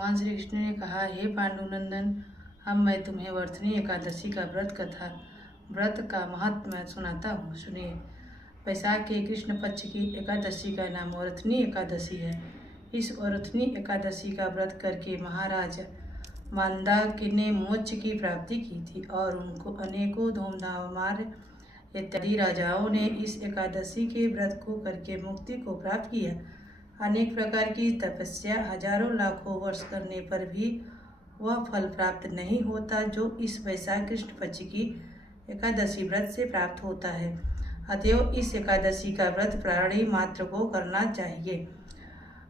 भगवान श्री कृष्ण ने कहा, हे पांडुनंदन, अब मैं तुम्हें वर्तनी एकादशी का व्रत का महात्म्य सुनाता हूँ, सुनिए। वैशाख के कृष्ण पक्ष की एकादशी का नाम वर्तनी एकादशी है। इस वर्तनी एकादशी का व्रत करके महाराज मांदाक्य ने मोक्ष की प्राप्ति की थी और उनको अनेकों धूमधामार्य इत्यादि राजाओं ने इस एकादशी के व्रत को करके मुक्ति को प्राप्त किया। अनेक प्रकार की तपस्या हजारों लाखों वर्ष करने पर भी वह फल प्राप्त नहीं होता जो इस वैशाख कृष्ण पक्ष की एकादशी व्रत से प्राप्त होता है। अतएव इस एकादशी का व्रत प्राणी मात्र को करना चाहिए।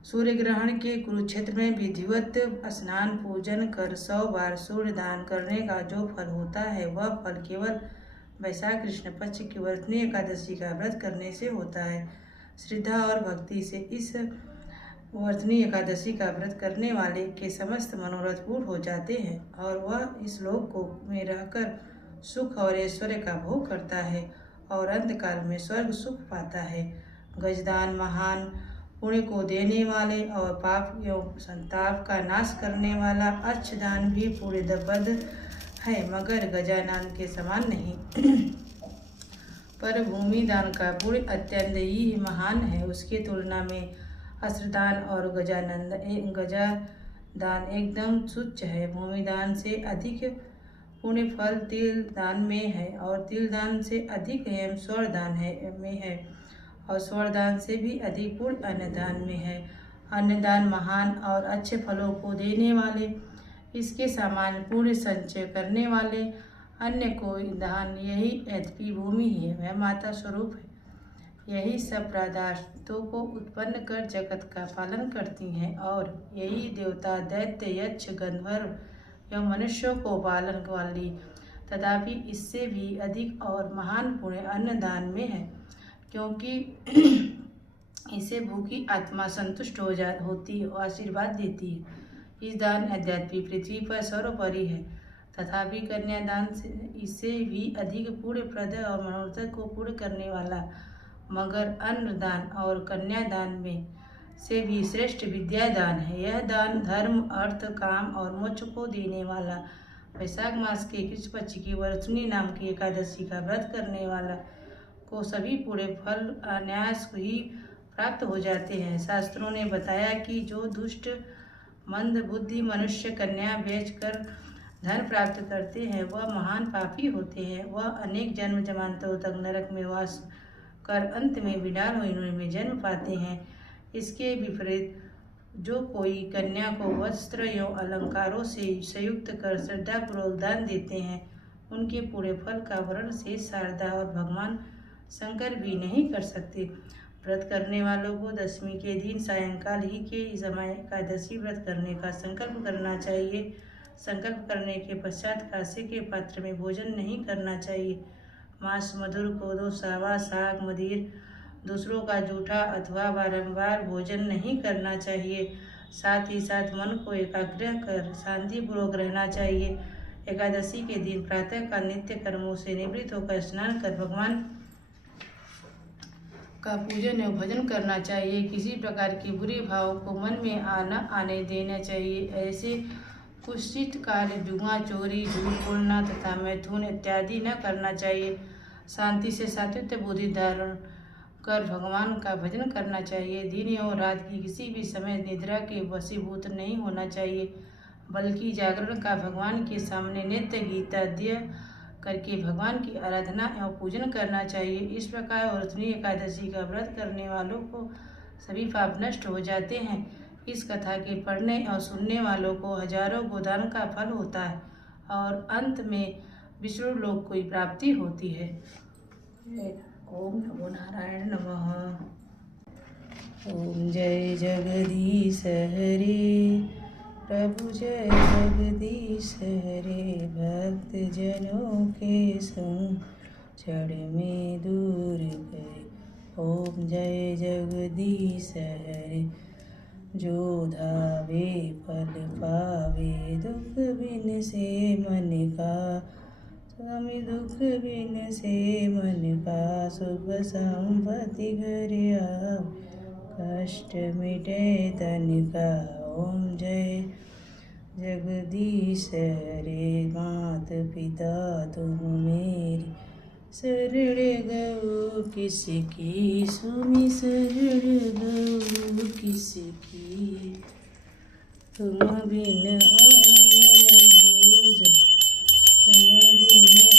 सूर्य ग्रहण के कुरुक्षेत्र में विधिवत स्नान पूजन कर 100 बार सूर्य दान करने का जो फल होता है, वह फल केवल वैशाख कृष्ण पक्ष की वर्तनी एकादशी का व्रत करने से होता है। श्रद्धा और भक्ति से इस वर्तनी एकादशी का व्रत करने वाले के समस्त मनोरथ पूर्ण हो जाते हैं और वह इस लोक को में रहकर सुख और ऐश्वर्य का भोग करता है और अंतकाल में स्वर्ग सुख पाता है। गजदान महान पुण्य को देने वाले और पाप एवं संताप का नाश करने वाला अच्छदान भी पुण्यबद्ध है, मगर गजानन के समान नहीं। पर भूमि दान का पुण्य अत्यंत ही महान है। उसके तुलना में अस्त्रदान और गजादान एकदम तुच्छ है। भूमि दान से अधिक पुण्य फल तिल दान में है और तिल दान से अधिक हेम स्वर्ण दान में है और स्वर्ण दान से भी अधिक पुण्य अन्नदान में है। अन्नदान महान और अच्छे फलों को देने वाले, इसके समान पुण्य संचय करने वाले अन्य कोई दान यही यद्यपि भूमि ही है, वह माता स्वरूप है। यही सब पदार्थों को उत्पन्न कर जगत का पालन करती हैं और यही देवता दैत्य यक्ष गंधर्व एवं मनुष्यों को पालन वाली, तथापि इससे भी अधिक और महान पुण्य अन्नदान में है, क्योंकि इसे भूखी आत्मा संतुष्ट होती और आशीर्वाद देती है। इस दान अद्यापि पृथ्वी पर सर्वोपरि है, तथापि कन्यादान से इससे भी अधिक पुण्यप्रद और मनोरथ को पूर्ण करने वाला, मगर अन्नदान और कन्यादान में से भी श्रेष्ठ विद्यादान है। यह दान धर्म, अर्थ, काम और मोक्ष को देने वाला वैशाख मास के कृष्ण पक्ष की वर्तनी नाम की एकादशी का व्रत करने वाला को सभी पूरे फल अनायास ही प्राप्त हो जाते हैं। शास्त्रों ने बताया कि जो दुष्ट मंद बुद्धि मनुष्य कन्या बेचकर धन प्राप्त करते हैं, वह महान पापी होते हैं। वह अनेक जन्म जन्मांतरों तक नरक में वास कर अंत में विडाल योनि में जन्म पाते हैं। इसके विपरीत जो कोई कन्या को वस्त्र एवं अलंकारों से संयुक्त कर श्रद्धापूर्वक दान देते हैं, उनके पूरे फल का वर्णन से शारदा और भगवान शंकर भी नहीं कर सकते। व्रत करने वालों को दशमी के दिन सायंकाल ही के समय एकादशी व्रत करने का संकल्प करना चाहिए। संकल्प करने के पश्चात कांसे के पात्र में भोजन नहीं करना चाहिए। मांस, मधुर, कोदो, सावा, साग, मदिर, दूसरों का जूठा अथवा बारंबार भोजन नहीं करना चाहिए। साथ ही साथ मन को एकाग्र कर शांतिपूर्वक रहना चाहिए। एकादशी के दिन प्रातः काल नित्य कर्मों से निवृत्त होकर स्नान कर भगवान का पूजन एवं भजन करना चाहिए। किसी प्रकार के बुरे भाव को मन में आने देना चाहिए। ऐसे कुत्सित कार्य, जुआ, चोरी, झूठ बोलना तथा मैथुन इत्यादि न करना चाहिए। शांति से सात्विक बुद्धि धारण कर भगवान का भजन करना चाहिए। दिन एवं रात की किसी भी समय निद्रा के वशीभूत नहीं होना चाहिए, बल्कि जागरण का भगवान के सामने नित्य गीताध्याय करके भगवान की आराधना एवं पूजन करना चाहिए। इस प्रकार वर्तनी एकादशी का व्रत करने वालों को सभी पाप नष्ट हो जाते हैं। इस कथा के पढ़ने और सुनने वालों को हजारों गोदान का फल होता है और अंत में विष्णु लोक की प्राप्ति होती है। ओम नमो नारायण नमः। ओम जय जगदीश हरे, प्रभु जय जगदीश हरे। भक्त जनों के संग क्षण में दूर गए। ओम जय जगदीश हरे। जो धावे फल पावे, दुख बिन से मन का। स्वामी दुख बिन से मन का, सुख संपत्ति घर आवे। कष्ट मिटे तन का। ओम जय जगदीश रे मात पिता तुम मेरी शरण गओ किसकी सुमि शरण गओ किसकी तुम बिन और न दूजा तुम बिन